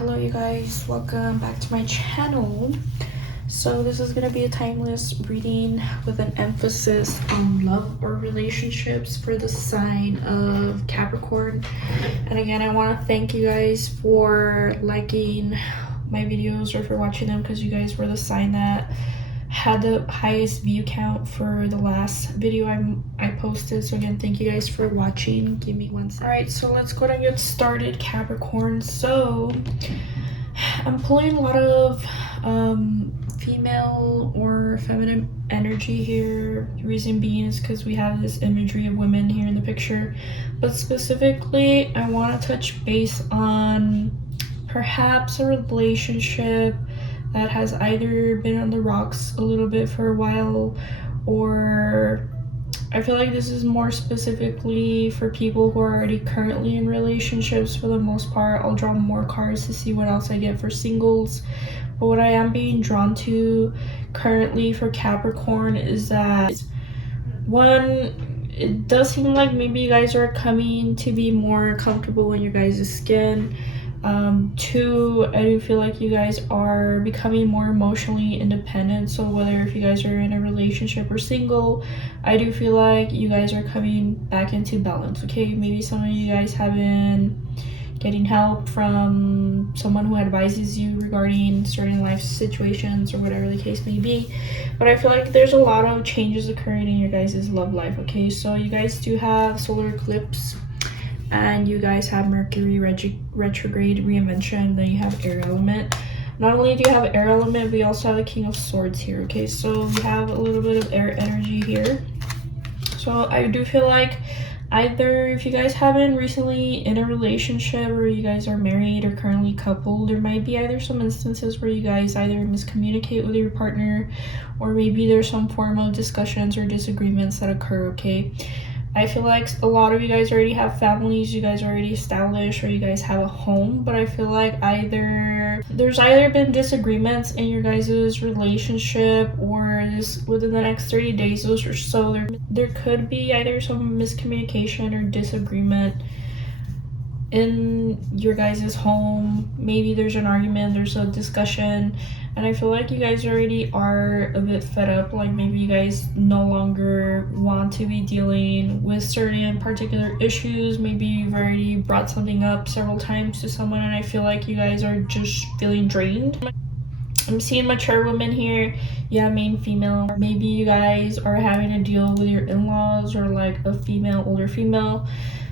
Hello you guys, welcome back to my channel. So this is gonna be a timeless reading with an emphasis on love or relationships for the sign of Capricorn. And again, I want to thank you guys for liking my videos or for watching them, because you guys were the sign that had the highest view count for the last video I posted. So again, thank you guys for watching. Give me 1 second. All right, so let's go and get started, Capricorn. So I'm pulling a lot of female or feminine energy here. The reason being is because we have this imagery of women here in the picture, but specifically I want to touch base on perhaps a relationship that has either been on the rocks a little bit for a while, or I feel like this is more specifically for people who are already currently in relationships. For the most part, I'll draw more cards to see what else I get for singles. But what I am being drawn to currently for Capricorn is that, one, it does seem like maybe you guys are coming to be more comfortable in your guys' skin. Two, I do feel like you guys are becoming more emotionally independent. So whether if you guys are in a relationship or single, I do feel like you guys are coming back into balance. Okay, maybe some of you guys have been getting help from someone who advises you regarding certain life situations or whatever the case may be, but I feel like there's a lot of changes occurring in your guys' love life. Okay, so you guys do have solar eclipse, and you guys have Mercury retrograde reinvention, then you have air element. Not only do you have air element, we also have a King of Swords here. Okay, so we have a little bit of air energy here. So I do feel like either if you guys haven't recently in a relationship, or you guys are married or currently coupled, there might be either some instances where you guys either miscommunicate with your partner, or maybe there's some form of discussions or disagreements that occur. Okay, I feel like a lot of you guys already have families, you guys are already established, or you guys have a home, but I feel like there's either been disagreements in your guys' relationship, or this within the next 30 days or so, there could be either some miscommunication or disagreement in your guys' home. Maybe there's an argument, there's a discussion, and I feel like you guys already are a bit fed up. Like maybe you guys no longer want to be dealing with certain particular issues. Maybe you've already brought something up several times to someone, and I feel like you guys are just feeling drained. I'm seeing mature women here. Yeah, main female. Maybe you guys are having to deal with your in-laws, or like a female, older female,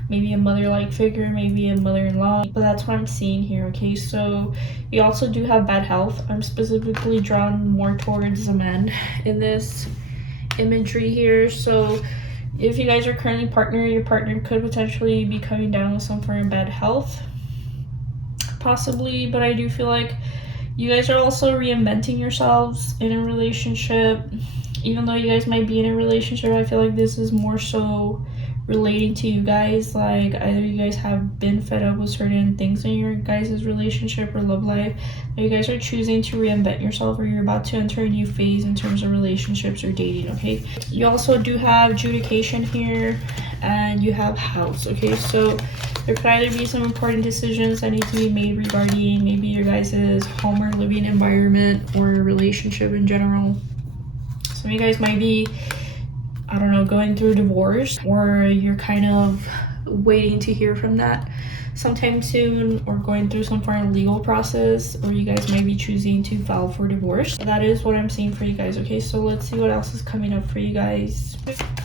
maybe a mother-like figure, maybe a mother-in-law, but that's what I'm seeing here. Okay, so you also do have bad health. I'm specifically drawn more towards a man in this imagery here. So if you guys are currently partnered, your partner could potentially be coming down with some form of bad health, possibly. But I do feel like you guys are also reinventing yourselves in a relationship. Even though you guys might be in a relationship, I feel like this is more so relating to you guys. Like either you guys have been fed up with certain things in your guys' relationship or love life, or you guys are choosing to reinvent yourself, or you're about to enter a new phase in terms of relationships or dating. Okay, you also do have adjudication here, and you have house. Okay, so there could either be some important decisions that need to be made regarding maybe your guys' home or living environment, or a relationship in general. Some of you guys might be, I don't know, going through divorce, or you're kind of waiting to hear from that sometime soon, or going through some form of legal process, or you guys may be choosing to file for divorce. That is what I'm seeing for you guys. Okay, so let's see what else is coming up for you guys.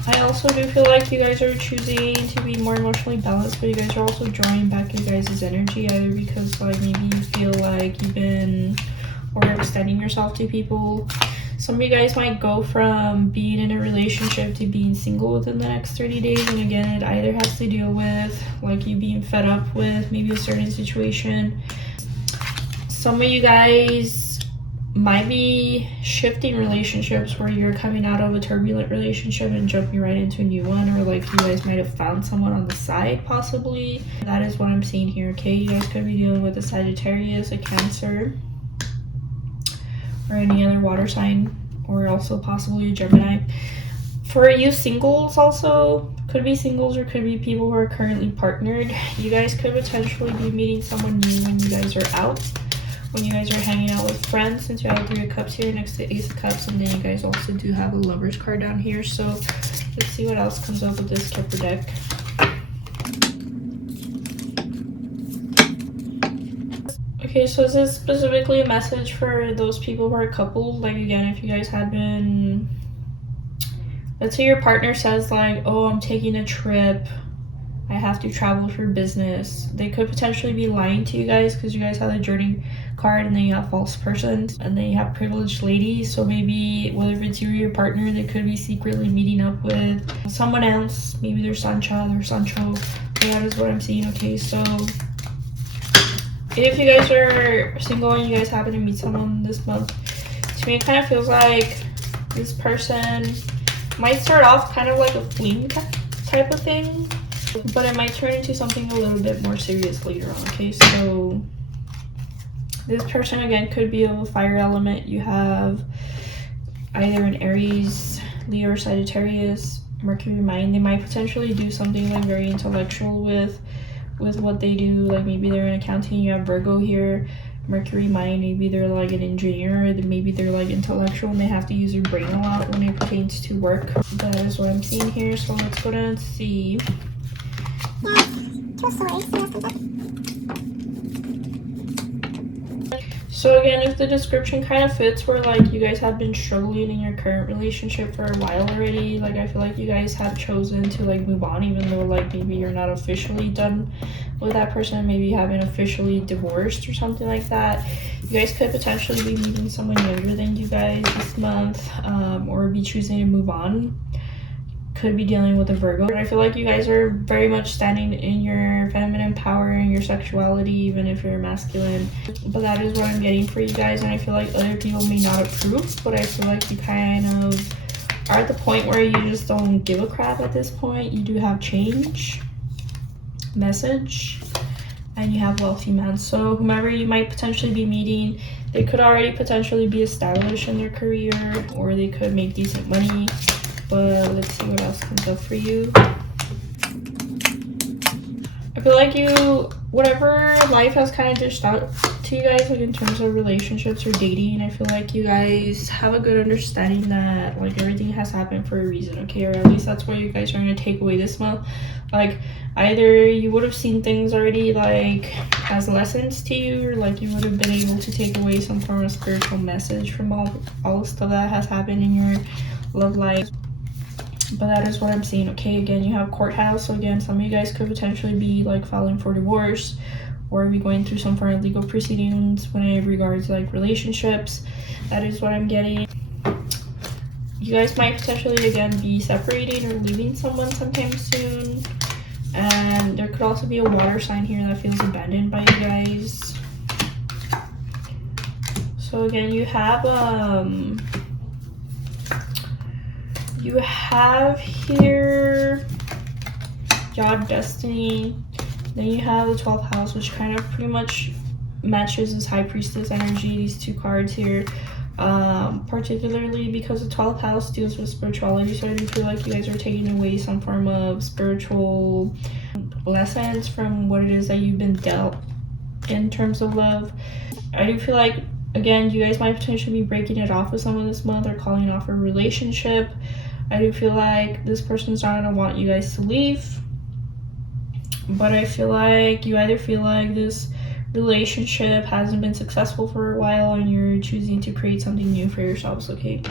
I also do feel like you guys are choosing to be more emotionally balanced, but you guys are also drawing back your guys' energy, either because like maybe you feel like you've been overextending yourself to people. Some of you guys might go from being in a relationship to being single within the next 30 days. And again, it either has to deal with like you being fed up with maybe a certain situation. Some of you guys might be shifting relationships, where you're coming out of a turbulent relationship and jumping right into a new one, or like you guys might have found someone on the side possibly. That is what I'm seeing here. Okay, you guys could be dealing with a Sagittarius, a Cancer, or any other water sign, or also possibly a Gemini. For you singles, also could be singles or could be people who are currently partnered. You guys could potentially be meeting someone new when you guys guys are out, when you guys are hanging out with friends, since you have 3 of Cups here next to Ace of Cups, and then you guys also do have a Lover's card down here. So let's see what else comes up with this Kipper deck. Okay, so is this specifically a message for those people who are couples? Like, again, if you guys had been, let's say your partner says like, oh, I'm taking a trip, I have to travel for business. They could potentially be lying to you guys, because you guys have the journey card, and then you have false persons, and then you have privileged lady. So maybe whether it's you or your partner, they could be secretly meeting up with someone else. Maybe they're Sancho or Sancho. That is what I'm seeing. Okay, so if you guys are single and you guys happen to meet someone this month, to me it kind of feels like this person might start off kind of like a fling type of thing, but it might turn into something a little bit more serious later on. Okay, so this person again could be of a fire element. You have either an Aries, Leo, or Sagittarius, Mercury mind. They might potentially do something like very intellectual with what they do. Like maybe they're in accounting. You have Virgo here, Mercury mind. Maybe they're like an engineer, or maybe they're like intellectual and they have to use their brain a lot when it pertains to work. That is what I'm seeing here. So let's go down and see. So again, if the description kind of fits, where like you guys have been struggling in your current relationship for a while already, like I feel like you guys have chosen to like move on, even though like maybe you're not officially done with that person, maybe you haven't officially divorced or something like that. You guys could potentially be meeting someone younger than you guys this month, or be choosing to move on. Could be dealing with a Virgo. And I feel like you guys are very much standing in your feminine power and your sexuality, even if you're masculine. But that is what I'm getting for you guys, and I feel like other people may not approve, but I feel like you kind of are at the point where you just don't give a crap at this point. You do have change, message, and you have wealthy man. So whomever you might potentially be meeting, they could already potentially be established in their career, or they could make decent money. But let's see what else comes up for you. I feel like whatever life has kind of dished out to you guys, like in terms of relationships or dating, I feel like you guys have a good understanding that like everything has happened for a reason, okay? Or at least that's what you guys are going to take away this month. Like either you would have seen things already like as lessons to you, or like you would have been able to take away some form of spiritual message from all the stuff that has happened in your love life. But that is what I'm seeing. Okay, again, you have courthouse. So again, some of you guys could potentially be like filing for divorce, or be going through some form of legal proceedings when it regards like relationships. That is what I'm getting. You guys might potentially again be separating or leaving someone sometime soon. And there could also be a water sign here that feels abandoned by you guys. So again, you have here God, Destiny. Then you have the 12th house, which kind of pretty much matches this High Priestess energy, these two cards here. Particularly because the 12th house deals with spirituality, so I do feel like you guys are taking away some form of spiritual lessons from what it is that you've been dealt in terms of love. I do feel like, again, you guys might potentially be breaking it off with someone this month, or calling off a relationship. I do feel like this person's not going to want you guys to leave, but I feel like you either feel like this relationship hasn't been successful for a while and you're choosing to create something new for yourselves, okay?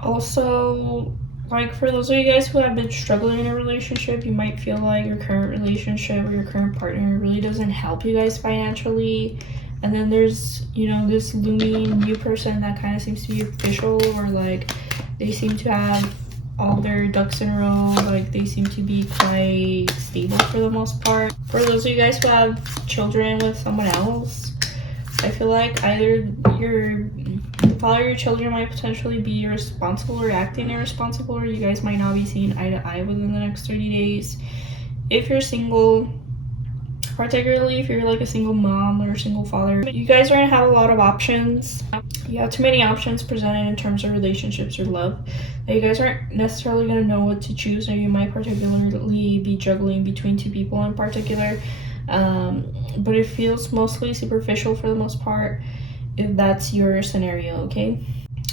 Also, like for those of you guys who have been struggling in a relationship, you might feel like your current relationship or your current partner really doesn't help you guys financially. And then there's, you know, this looming new person that kind of seems to be official, or like they seem to have all their ducks in a row, like they seem to be quite stable for the most part. For those of you guys who have children with someone else, I feel like either the father of your children might potentially be irresponsible or acting irresponsible, or you guys might not be seeing eye to eye within the next 30 days. If you're single, particularly if you're like a single mom or a single father, you guys are gonna have a lot of options. You have too many options presented in terms of relationships or love that you guys aren't necessarily going to know what to choose, or you might particularly be juggling between two people in particular. But it feels mostly superficial for the most part, if that's your scenario, okay?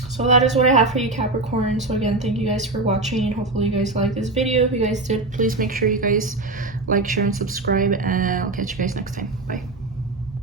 So that is what I have for you, Capricorn. So again, thank you guys for watching. Hopefully you guys liked this video. If you guys did, please make sure you guys like, share, and subscribe, and I'll catch you guys next time. Bye.